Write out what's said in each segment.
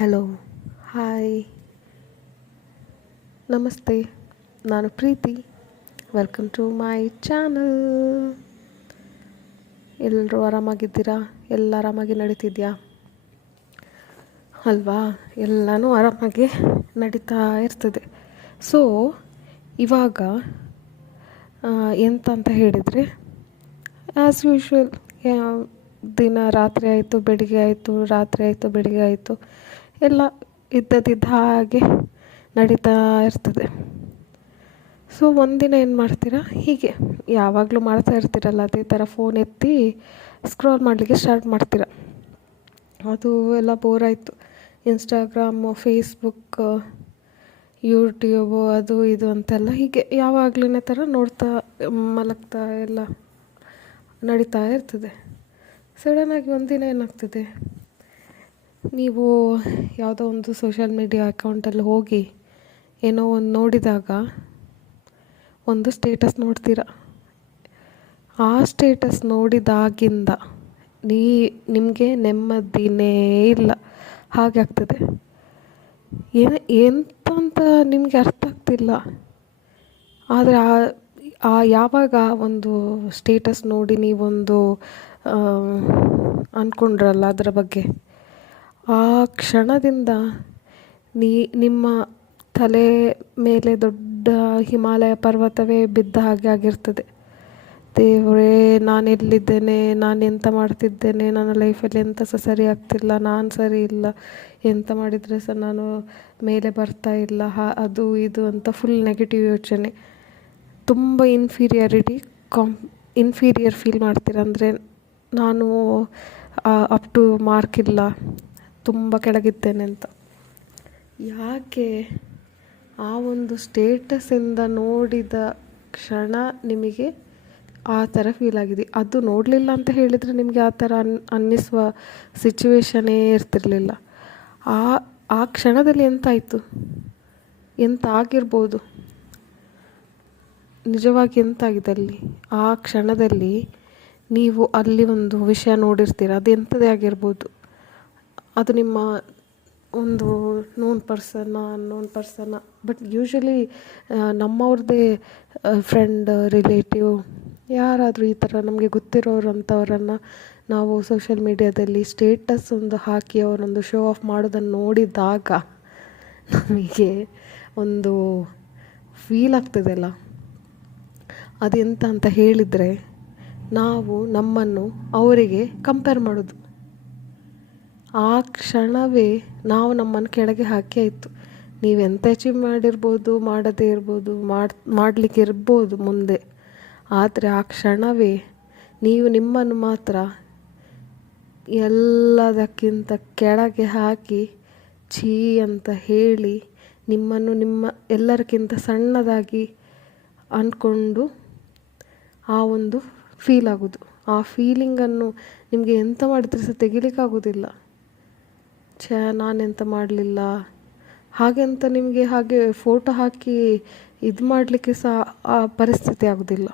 Hello, hi, ನಮಸ್ತೆ. ನಾನು Preethi. Welcome to my channel. ಎಲ್ಲರೂ ಆರಾಮಾಗಿದ್ದೀರಾ? ಎಲ್ಲ ಆರಾಮಾಗಿ ನಡೀತಿದೆಯಾ ಅಲ್ವಾ? ಎಲ್ಲನೂ ಆರಾಮಾಗಿ ನಡೀತಾ ಇರ್ತದೆ. ಸೊ ಇವಾಗ ಎಂತ ಅಂತ ಹೇಳಿದರೆ, ಆ್ಯಸ್ ಯೂಶ್ವಲ್, ದಿನ ರಾತ್ರಿ ಆಯಿತು ಬೆಳಿಗ್ಗೆ ಆಯಿತು, ರಾತ್ರಿ ಆಯಿತು ಬೆಳಿಗ್ಗೆ ಆಯಿತು, ಎಲ್ಲ ಇದ್ದದಿದ್ದ ಹಾಗೆ ನಡೀತಾ ಇರ್ತದೆ. ಸೊ ಒಂದಿನ ಏನು ಮಾಡ್ತೀರಾ, ಹೀಗೆ ಯಾವಾಗಲೂ ಮಾಡ್ತಾ ಇರ್ತೀರಲ್ಲ ಅದೇ ಥರ ಫೋನ್ ಎತ್ತಿ ಸ್ಕ್ರಾಲ್ ಮಾಡಲಿಕ್ಕೆ ಸ್ಟಾರ್ಟ್ ಮಾಡ್ತೀರ. ಅದು ಎಲ್ಲ ಬೋರ್ ಆಯಿತು. ಇನ್ಸ್ಟಾಗ್ರಾಮು, ಫೇಸ್ಬುಕ್, ಯೂಟ್ಯೂಬು, ಅದು ಇದು ಅಂತೆಲ್ಲ ಹೀಗೆ ಯಾವಾಗಲೇ ಥರ ನೋಡ್ತಾ ಮಲಗ್ತಾ ಎಲ್ಲ ನಡೀತಾ ಇರ್ತದೆ. ಸಡನ್ನಾಗಿ ಒಂದಿನ ಏನಾಗ್ತದೆ, ನೀವು ಯಾವುದೋ ಒಂದು ಸೋಷಿಯಲ್ ಮೀಡಿಯಾ ಅಕೌಂಟಲ್ಲಿ ಹೋಗಿ ಏನೋ ಒಂದು ನೋಡಿದಾಗ ಒಂದು ಸ್ಟೇಟಸ್ ನೋಡ್ತೀರ. ಆ ಸ್ಟೇಟಸ್ ನೋಡಿದಾಗಿಂದ ನಿಮಗೆ ನೆಮ್ಮದಿನೇ ಇಲ್ಲ ಹಾಗೆ ಆಗ್ತದೆ. ಎಂತಂತ ನಿಮಗೆ ಅರ್ಥ ಆಗ್ತಿಲ್ಲ. ಆದರೆ ಯಾವಾಗ ಒಂದು ಸ್ಟೇಟಸ್ ನೋಡಿ ನೀವೊಂದು ಅಂದ್ಕೊಂಡ್ರಲ್ಲ ಅದರ ಬಗ್ಗೆ, ಆ ಕ್ಷಣದಿಂದ ನಿಮ್ಮ ತಲೆ ಮೇಲೆ ದೊಡ್ಡ ಹಿಮಾಲಯ ಪರ್ವತವೇ ಬಿದ್ದ ಹಾಗೆ ಆಗಿರ್ತದೆ. ದೇವರೇ, ನಾನೆಲ್ಲಿದ್ದೇನೆ, ನಾನು ಎಂತ ಮಾಡ್ತಿದ್ದೇನೆ, ನನ್ನ ಲೈಫಲ್ಲಿ ಎಂತ ಸಹ ಸರಿ ಆಗ್ತಿಲ್ಲ, ನಾನು ಸರಿ ಇಲ್ಲ, ಎಂತ ಮಾಡಿದರೆ ಸಹ ನಾನು ಮೇಲೆ ಬರ್ತಾ ಇಲ್ಲ, ಅದು ಇದು ಅಂತ ಫುಲ್ ನೆಗೆಟಿವ್ ಯೋಚನೆ. ತುಂಬ ಇನ್ಫೀರಿಯರ್ ಫೀಲ್ ಮಾಡ್ತೀರ. ಅಂದರೆ ನಾನು ಅಪ್ ಟು ಮಾರ್ಕ್ ಇಲ್ಲ, ತುಂಬ ಕೆಳಗಿದ್ದೇನೆ ಅಂತ. ಯಾಕೆ? ಆ ಒಂದು ಸ್ಟೇಟಸಿಂದ ನೋಡಿದ ಕ್ಷಣ ನಿಮಗೆ ಆ ಥರ ಫೀಲ್ ಆಗಿದೆ. ಅದು ನೋಡಲಿಲ್ಲ ಅಂತ ಹೇಳಿದರೆ ನಿಮಗೆ ಆ ಥರ ಅನ್ನಿಸುವ ಸಿಚುವೇಶನೇ ಇರ್ತಿರಲಿಲ್ಲ. ಆ ಕ್ಷಣದಲ್ಲಿ ಎಂತಾಯಿತು, ಎಂತ ಆಗಿರ್ಬೋದು, ನಿಜವಾಗಿ ಎಂತಾಗಿದೆ ಅಲ್ಲಿ ಆ ಕ್ಷಣದಲ್ಲಿ? ನೀವು ಅಲ್ಲಿ ಒಂದು ವಿಷಯ ನೋಡಿರ್ತೀರ, ಅದು ಎಂಥದೇ ಆಗಿರ್ಬೋದು. ಅದು ನಿಮ್ಮ ಒಂದು ನೋನ್ ಪರ್ಸನ್ನ, ಬಟ್ ಯೂಶ್ವಲಿ ನಮ್ಮವ್ರದ್ದೇ ಫ್ರೆಂಡ್, ರಿಲೇಟಿವ್, ಯಾರಾದರೂ ಈ ಥರ ನಮಗೆ ಗೊತ್ತಿರೋರು ಅಂಥವರನ್ನು ನಾವು ಸೋಷಿಯಲ್ ಮೀಡಿಯಾದಲ್ಲಿ ಸ್ಟೇಟಸ್ ಒಂದು ಹಾಕಿ ಅವರೊಂದು ಶೋ ಆಫ್ ಮಾಡೋದನ್ನು ನೋಡಿದಾಗ ನಮಗೆ ಒಂದು ಫೀಲ್ ಆಗ್ತದಲ್ಲ, ಅದೆಂತ ಅಂತ ಹೇಳಿದರೆ, ನಾವು ನಮ್ಮನ್ನು ಅವರಿಗೆ ಕಂಪೇರ್ ಮಾಡೋದು. ಆ ಕ್ಷಣವೇ ನಾವು ನಮ್ಮನ್ನು ಕೆಳಗೆ ಹಾಕಿ ಆಯಿತು. ನೀವೆಂತ ಅಚೀವ್ ಮಾಡಿರ್ಬೋದು, ಮಾಡದೇ ಇರ್ಬೋದು, ಮಾಡಲಿಕ್ಕೆ ಇರ್ಬೋದು ಮುಂದೆ, ಆದರೆ ಆ ಕ್ಷಣವೇ ನೀವು ನಿಮ್ಮನ್ನು ಮಾತ್ರ ಎಲ್ಲದಕ್ಕಿಂತ ಕೆಳಗೆ ಹಾಕಿ ಛೀ ಅಂತ ಹೇಳಿ ನಿಮ್ಮನ್ನು ನಿಮ್ಮ ಎಲ್ಲರಿಗಿಂತ ಸಣ್ಣದಾಗಿ ಅಂದ್ಕೊಂಡು ಆ ಒಂದು ಫೀಲ್ ಆಗೋದು. ಆ ಫೀಲಿಂಗನ್ನು ನಿಮಗೆ ಎಂತ ಮಾಡಿದರೆ ಸಹ ತೆಗಿಲಿಕ್ಕಾಗೋದಿಲ್ಲ. ನಾನೆಂತ ಮಾಡಲಿಲ್ಲ ಹಾಗೆ ಅಂತ ನಿಮಗೆ ಹಾಗೆ ಫೋಟೋ ಹಾಕಿ ಇದು ಮಾಡಲಿಕ್ಕೆ ಸಹ ಆ ಪರಿಸ್ಥಿತಿ ಆಗೋದಿಲ್ಲ.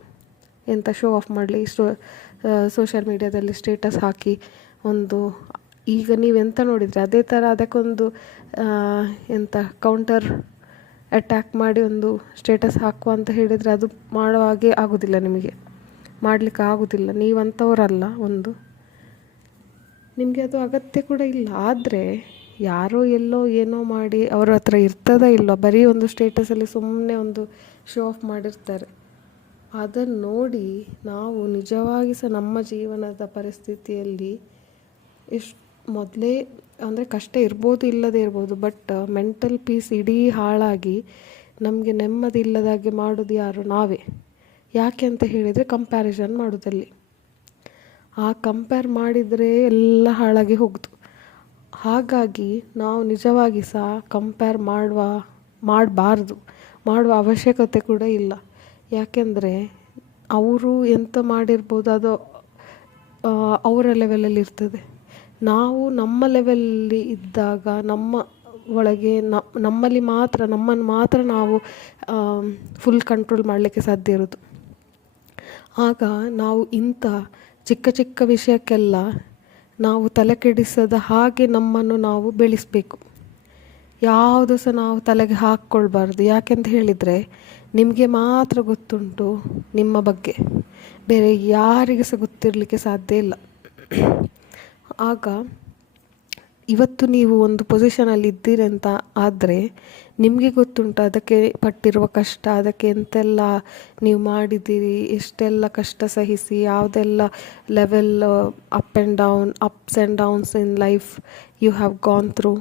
ಎಂತ ಶೋ ಆಫ್ ಮಾಡಲಿ, ಸೋಷಿಯಲ್ ಮೀಡಿಯಾದಲ್ಲಿ ಸ್ಟೇಟಸ್ ಹಾಕಿ ಒಂದು, ಈಗ ನೀವೆಂತ ನೋಡಿದರೆ ಅದೇ ಥರ ಅದಕ್ಕೊಂದು ಎಂತ ಕೌಂಟರ್ ಅಟ್ಯಾಕ್ ಮಾಡಿ ಒಂದು ಸ್ಟೇಟಸ್ ಹಾಕುವ ಅಂತ ಹೇಳಿದರೆ ಅದು ಮಾಡೋ ಹಾಗೆ ಆಗೋದಿಲ್ಲ, ನಿಮಗೆ ಮಾಡಲಿಕ್ಕೆ ಆಗೋದಿಲ್ಲ. ನೀವಂಥವರಲ್ಲ, ಒಂದು ನಿಮಗೆ ಅದು ಅಗತ್ಯ ಕೂಡ ಇಲ್ಲ. ಆದರೆ ಯಾರೋ ಎಲ್ಲೋ ಏನೋ ಮಾಡಿ ಅವ್ರ ಹತ್ರ ಇರ್ತದೋ ಇಲ್ಲೋ, ಬರೀ ಒಂದು ಸ್ಟೇಟಸಲ್ಲಿ ಸುಮ್ಮನೆ ಒಂದು ಶೋ ಆಫ್ ಮಾಡಿರ್ತಾರೆ. ಅದನ್ನು ನೋಡಿ ನಾವು ನಿಜವಾಗಿ ಸಹ ನಮ್ಮ ಜೀವನದ ಪರಿಸ್ಥಿತಿಯಲ್ಲಿ ಮೊದಲೇ ಅಂದರೆ ಕಷ್ಟ ಇರ್ಬೋದು, ಇಲ್ಲದೇ ಇರ್ಬೋದು, ಬಟ್ ಮೆಂಟಲ್ ಪೀಸ್ ಇಡೀ ಹಾಳಾಗಿ ನಮಗೆ ನೆಮ್ಮದಿ ಇಲ್ಲದಾಗೆ ಮಾಡೋದು ಯಾರು? ನಾವೇ. ಯಾಕೆ ಅಂತ ಹೇಳಿದರೆ ಕಂಪ್ಯಾರಿಸನ್ ಮಾಡೋದಲ್ಲಿ. ಆ ಕಂಪೇರ್ ಮಾಡಿದರೆ ಎಲ್ಲ ಹಾಳಾಗಿ ಹೋಗ್ತು. ಹಾಗಾಗಿ ನಾವು ನಿಜವಾಗಿ ಸಹ ಕಂಪೇರ್ ಮಾಡಬಾರ್ದು, ಮಾಡುವ ಅವಶ್ಯಕತೆ ಕೂಡ ಇಲ್ಲ. ಯಾಕೆಂದರೆ ಅವರು ಎಂತ ಮಾಡಿರ್ಬೋದು ಅದು ಅವರ ಲೆವೆಲಲ್ಲಿ ಇರ್ತದೆ. ನಾವು ನಮ್ಮ ಲೆವೆಲಲ್ಲಿ ಇದ್ದಾಗ ನಮ್ಮ ಒಳಗೆ ನಮ್ಮಲ್ಲಿ ಮಾತ್ರ, ನಮ್ಮನ್ನು ಮಾತ್ರ ನಾವು ಫುಲ್ ಕಂಟ್ರೋಲ್ ಮಾಡಲಿಕ್ಕೆ ಸಾಧ್ಯ ಇರೋದು. ಆಗ ನಾವು ಇಂಥ ಚಿಕ್ಕ ಚಿಕ್ಕ ವಿಷಯಕ್ಕೆಲ್ಲ ನಾವು ತಲೆ ಕೆಡಿಸದ ಹಾಗೆ ನಮ್ಮನ್ನು ನಾವು ಬೆಳೆಸಬೇಕು. ಯಾವುದು ಸಹ ನಾವು ತಲೆಗೆ ಹಾಕ್ಕೊಳ್ಬಾರ್ದು. ಯಾಕೆಂತ ಹೇಳಿದರೆ ನಿಮಗೆ ಮಾತ್ರ ಗೊತ್ತುಂಟು ನಿಮ್ಮ ಬಗ್ಗೆ, ಬೇರೆ ಯಾರಿಗೆ ಸಹ ಗೊತ್ತಿರಲಿಕ್ಕೆ ಸಾಧ್ಯ ಇಲ್ಲ. ಆಗ ಇವತ್ತು ನೀವು ಒಂದು ಪೊಸಿಷನಲ್ಲಿ ಇದ್ದೀರಿ ಅಂತ ಆದರೆ ನಿಮಗೆ ಗೊತ್ತುಂಟು ಅದಕ್ಕೆ ಪಟ್ಟಿರುವ ಕಷ್ಟ, ಅದಕ್ಕೆ ಎಂತೆಲ್ಲ ನೀವು ಮಾಡಿದ್ದೀರಿ, ಎಷ್ಟೆಲ್ಲ ಕಷ್ಟ ಸಹಿಸಿ, ಯಾವುದೆಲ್ಲ level ups and downs in life you have gone through.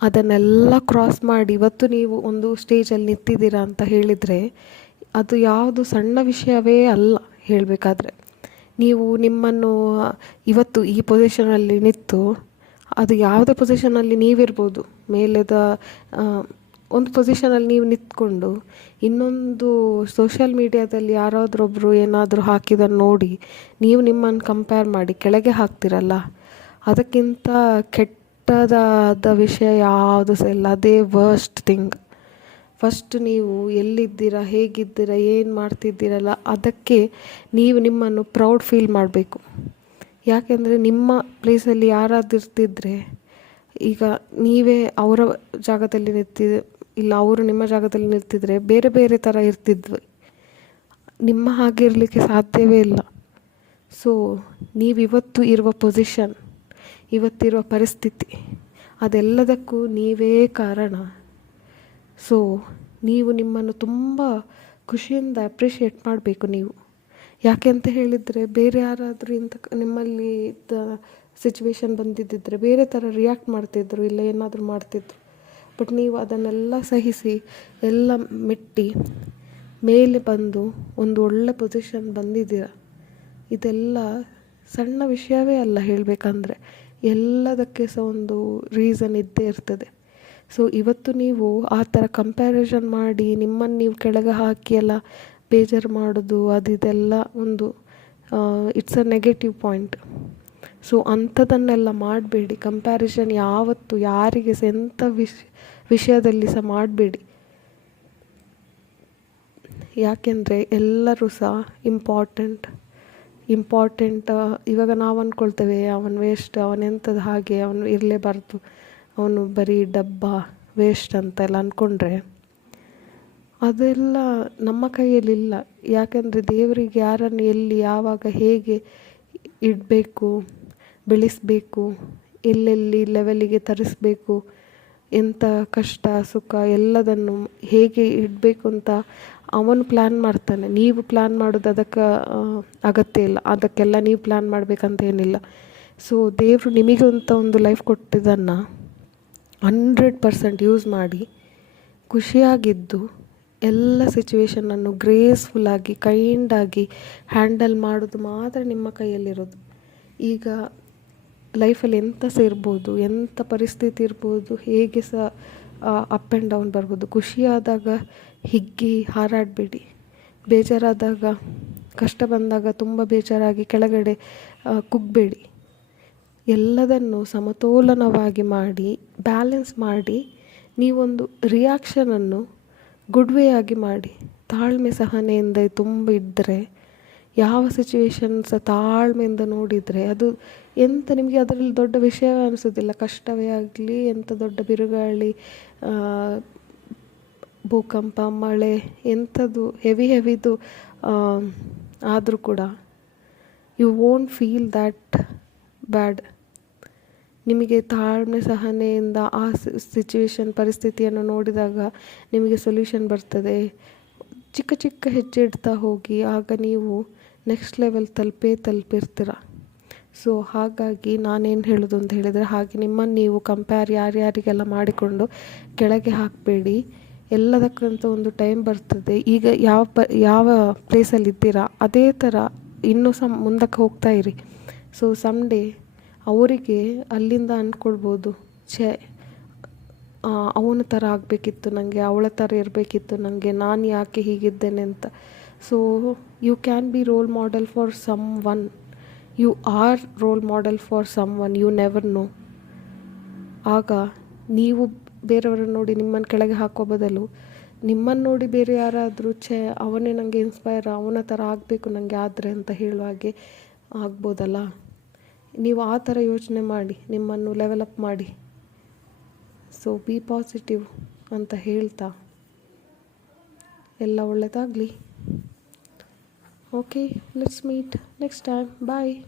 ಅದನ್ನೆಲ್ಲ ಕ್ರಾಸ್ ಮಾಡಿ ಇವತ್ತು ನೀವು ಒಂದು ಸ್ಟೇಜಲ್ಲಿ ನಿಂತಿದ್ದೀರಾ ಅಂತ ಹೇಳಿದರೆ ಅದು ಯಾವುದು ಸಣ್ಣ ವಿಷಯವೇ ಅಲ್ಲ. ಹೇಳಬೇಕಾದ್ರೆ ನೀವು ನಿಮ್ಮನ್ನು ಇವತ್ತು ಈ ಪೊಸಿಷನಲ್ಲಿ ನಿಂತು, ಅದು ಯಾವುದೇ ಪೊಸಿಷನಲ್ಲಿ ನೀವಿರ್ಬೋದು, ಮೇಲೆದ ಒಂದು ಪೊಸಿಷನಲ್ಲಿ ನೀವು ನಿಂತ್ಕೊಂಡು ಇನ್ನೊಂದು ಸೋಷಿಯಲ್ ಮೀಡಿಯಾದಲ್ಲಿ ಯಾರಾದ್ರೊಬ್ಬರು ಏನಾದರೂ ಹಾಕಿದನ್ನು ನೋಡಿ ನೀವು ನಿಮ್ಮನ್ನು ಕಂಪೇರ್ ಮಾಡಿ ಕೆಳಗೆ ಹಾಕ್ತಿರಲ್ಲ, ಅದಕ್ಕಿಂತ ಕೆಟ್ಟದಾದ ವಿಷಯ ಯಾವುದು ಸಹ ಇಲ್ಲ. ಅದೇ ವರ್ಸ್ಟ್ ಥಿಂಗ್. ಫಸ್ಟ್ ನೀವು ಎಲ್ಲಿದ್ದೀರಾ, ಹೇಗಿದ್ದೀರಾ, ಏನು ಮಾಡ್ತಿದ್ದೀರಲ್ಲ, ಅದಕ್ಕೆ ನೀವು ನಿಮ್ಮನ್ನು ಪ್ರೌಡ್ ಫೀಲ್ ಮಾಡಬೇಕು. ಯಾಕೆಂದರೆ ನಿಮ್ಮ ಪ್ಲೇಸಲ್ಲಿ ಯಾರಾದರೂ ಇರ್ತಿದ್ರೆ, ಈಗ ನೀವೇ ಅವರ ಜಾಗದಲ್ಲಿ ಇಲ್ಲ ಅವರು ನಿಮ್ಮ ಜಾಗದಲ್ಲಿ ನಿಲ್ತಿದ್ರೆ ಬೇರೆ ಬೇರೆ ಥರ ಇರ್ತಿದ್ವಿ. ನಿಮ್ಮ ಹಾಗೆ ಇರಲಿಕ್ಕೆ ಸಾಧ್ಯವೇ ಇಲ್ಲ. ಸೊ ನೀವಿವತ್ತು ಇರುವ ಪೊಸಿಷನ್, ಇವತ್ತಿರುವ ಪರಿಸ್ಥಿತಿ, ಅದೆಲ್ಲದಕ್ಕೂ ನೀವೇ ಕಾರಣ. ಸೊ ನೀವು ನಿಮ್ಮನ್ನು ತುಂಬ ಖುಷಿಯಿಂದ ಅಪ್ರಿಷಿಯೇಟ್ ಮಾಡಬೇಕು ನೀವು. ಯಾಕೆ ಅಂತ ಹೇಳಿದರೆ ಬೇರೆ ಯಾರಾದರೂ ಇಂಥ ನಿಮ್ಮಲ್ಲಿ ಸಿಚುವೇಶನ್ ಬಂದಿದ್ದಿದ್ರೆ ಬೇರೆ ಥರ ರಿಯಾಕ್ಟ್ ಮಾಡ್ತಿದ್ರು, ಇಲ್ಲ ಏನಾದರೂ ಮಾಡ್ತಿದ್ರು. ಬಟ್ ನೀವು ಅದನ್ನೆಲ್ಲ ಸಹಿಸಿ ಎಲ್ಲ ಮೆಟ್ಟಿ ಮೇಲೆ ಬಂದು ಒಂದು ಒಳ್ಳೆ ಪೊಸಿಷನ್ ಬಂದಿದ್ದೀರ. ಇದೆಲ್ಲ ಸಣ್ಣ ವಿಷಯವೇ ಅಲ್ಲ. ಹೇಳಬೇಕಂದ್ರೆ ಎಲ್ಲದಕ್ಕೆ ಸಹ ಒಂದು ರೀಸನ್ ಇದ್ದೇ ಇರ್ತದೆ. ಸೊ ಇವತ್ತು ನೀವು ಆ ಥರ ಕಂಪ್ಯಾರಿಸನ್ ಮಾಡಿ ನಿಮ್ಮನ್ನು ನೀವು ಕೆಳಗೆ ಹಾಕಿ ಎಲ್ಲ ಬೇಜಾರು ಮಾಡೋದು, ಅದೆಲ್ಲ ಒಂದು it's a negative point. So ಅಂಥದನ್ನೆಲ್ಲ ಮಾಡಬೇಡಿ. ಕಂಪ್ಯಾರಿಸನ್ ಯಾವತ್ತು ಯಾರಿಗೆ ಸಹ ಎಂಥ ವಿಷಯದಲ್ಲಿ ಸಹ ಮಾಡಬೇಡಿ. ಯಾಕೆಂದರೆ ಎಲ್ಲರೂ ಸಹ ಇಂಪಾರ್ಟೆಂಟ್. ಇವಾಗ ನಾವು ಅಂದ್ಕೊಳ್ತೇವೆ ಅವನು ವೇಸ್ಟ್, ಅವನೆಂಥದ್ದು ಹಾಗೆ, ಅವನು ಇರಲೇಬಾರ್ದು, ಅವನು ಬರೀ ಡಬ್ಬ, ವೇಸ್ಟ್ ಅಂತೆಲ್ಲ ಅಂದ್ಕೊಂಡ್ರೆ ಅದೆಲ್ಲ ನಮ್ಮ ಕೈಯಲ್ಲಿಲ್ಲ. ಯಾಕೆಂದರೆ ದೇವರಿಗೆ ಯಾರನ್ನು ಎಲ್ಲಿ ಯಾವಾಗ ಹೇಗೆ ಇಡಬೇಕು, ಬೆಳೆಸಬೇಕು, ಎಲ್ಲೆಲ್ಲಿ ಲೆವೆಲಿಗೆ ತರಿಸಬೇಕು, ಎಂಥ ಕಷ್ಟ ಸುಖ ಎಲ್ಲದನ್ನು ಹೇಗೆ ಇಡಬೇಕು ಅಂತ ಅವನು ಪ್ಲ್ಯಾನ್ ಮಾಡ್ತಾನೆ. ನೀವು ಪ್ಲ್ಯಾನ್ ಮಾಡೋದು ಅದಕ್ಕೆ ಅಗತ್ಯ ಇಲ್ಲ. ಅದಕ್ಕೆಲ್ಲ ನೀವು ಪ್ಲ್ಯಾನ್ ಮಾಡಬೇಕಂತ ಏನಿಲ್ಲ. ಸೊ ದೇವರು ನಿಮಗೆ ಅಂತ ಒಂದು ಲೈಫ್ ಕೊಟ್ಟಿದ್ದನ್ನು 100% ಯೂಸ್ ಮಾಡಿ ಖುಷಿಯಾಗಿದ್ದು ಎಲ್ಲ ಸಿಚುವೇಶನನ್ನು ಗ್ರೇಸ್ಫುಲ್ಲಾಗಿ ಕೈಂಡಾಗಿ ಹ್ಯಾಂಡಲ್ ಮಾಡೋದು ಮಾತ್ರ ನಿಮ್ಮ ಕೈಯಲ್ಲಿರೋದು. ಈಗ ಲೈಫಲ್ಲಿ ಎಂಥ ಸಹ ಇರ್ಬೋದು, ಎಂಥ ಪರಿಸ್ಥಿತಿ ಇರ್ಬೋದು, ಹೇಗೆ ಸಹ ಅಪ್ ಆ್ಯಂಡ್ ಡೌನ್ ಬರ್ಬೋದು. ಖುಷಿಯಾದಾಗ ಹಿಗ್ಗಿ ಹಾರಾಡಬೇಡಿ, ಬೇಜಾರಾದಾಗ ಕಷ್ಟ ಬಂದಾಗ ತುಂಬ ಬೇಜಾರಾಗಿ ಕೆಳಗಡೆ ಕುಗ್ಬೇಡಿ. ಎಲ್ಲದನ್ನು ಸಮತೋಲನವಾಗಿ ಮಾಡಿ ಬ್ಯಾಲೆನ್ಸ್ ಮಾಡಿ ನೀವೊಂದು ರಿಯಾಕ್ಷನನ್ನು ಗುಡ್ ವೇ ಆಗಿ ಮಾಡಿ. ತಾಳ್ಮೆ ಸಹನೆಯಿಂದ ತುಂಬ ಇದ್ದರೆ ಯಾವ ಸಿಚುವೇಶನ್ ಸಹ ತಾಳ್ಮೆಯಿಂದ ನೋಡಿದರೆ ಅದು ಎಂಥ ನಿಮಗೆ ಅದರಲ್ಲಿ ದೊಡ್ಡ ವಿಷಯವೇ ಅನಿಸೋದಿಲ್ಲ. ಕಷ್ಟವೇ ಆಗಲಿ, ಎಂಥ ದೊಡ್ಡ ಬಿರುಗಾಳಿ, ಭೂಕಂಪ, ಮಳೆ, ಎಂಥದ್ದು ಹೆವಿದು ಆದರೂ ಕೂಡ ಯು ವೋಂಟ್ ಫೀಲ್ ದ್ಯಾಟ್ ಬ್ಯಾಡ್. ನಿಮಗೆ ತಾಳ್ಮೆ ಸಹನೆಯಿಂದ ಆ ಸಿಚುವೇಶನ್ ಪರಿಸ್ಥಿತಿಯನ್ನು ನೋಡಿದಾಗ ನಿಮಗೆ ಸೊಲ್ಯೂಷನ್ ಬರ್ತದೆ. ಚಿಕ್ಕ ಚಿಕ್ಕ ಹೆಜ್ಜೆ ಇಡ್ತಾ ಹೋಗಿ, ಆಗ ನೀವು ನೆಕ್ಸ್ಟ್ ಲೆವೆಲ್ ತಲುಪಿರ್ತೀರ. ಸೊ ಹಾಗಾಗಿ ನಾನೇನು ಹೇಳೋದು ಅಂತ ಹೇಳಿದರೆ, ಹಾಗೆ ನಿಮ್ಮನ್ನು ನೀವು ಕಂಪೇರ್ ಯಾರ್ಯಾರಿಗೆಲ್ಲ ಮಾಡಿಕೊಂಡು ಕೆಳಗೆ ಹಾಕಬೇಡಿ. ಎಲ್ಲದಕ್ಕಂತ ಒಂದು ಟೈಮ್ ಬರ್ತದೆ. ಈಗ ಯಾವ ಪ್ಲೇಸಲ್ಲಿ ಇದ್ದೀರಾ ಅದೇ ಥರ ಇನ್ನೂ ಸಹ ಮುಂದಕ್ಕೆ ಹೋಗ್ತಾ ಇರಿ. ಸೊ ಸಮ್ಡೇ ಅವರಿಗೆ ಅಲ್ಲಿಂದ ಅಂದ್ಕೊಳ್ಬೋದು, ಅವನ ಥರ ಆಗಬೇಕಿತ್ತು ನನಗೆ, ಅವಳ ಥರ ಇರಬೇಕಿತ್ತು ನನಗೆ, ನಾನು ಯಾಕೆ ಹೀಗಿದ್ದೇನೆ ಅಂತ. So you can be role model for someone. You are role model for someone, you never know. ಆಗ ನೀವು ಬೇರೆಯವರನ್ನು ನೋಡಿ ನಿಮ್ಮನ್ನು ಕೆಳಗೆ ಹಾಕೋ ಬದಲು ನಿಮ್ಮನ್ನು ನೋಡಿ ಬೇರೆ ಯಾರಾದರೂ ಅವನೇ ನನಗೆ ಇನ್ಸ್ಪೈರ್, ಅವನ ಥರ ಆಗಬೇಕು ನನಗೆ ಆದರೆ ಅಂತ ಹೇಳುವ ಹಾಗೆ ಆಗ್ಬೋದಲ್ಲ. ನೀವು ಆ ಥರ ಯೋಚನೆ ಮಾಡಿ ನಿಮ್ಮನ್ನು ಲೆವೆಲಪ್ ಮಾಡಿ. ಸೊ ಸೊ ಬಿ ಪಾಸಿಟಿವ್ ಅಂತ ಹೇಳ್ತಾ ಎಲ್ಲ ಒಳ್ಳೆಯದಾಗಲಿ. Okay, let's meet next time. Bye.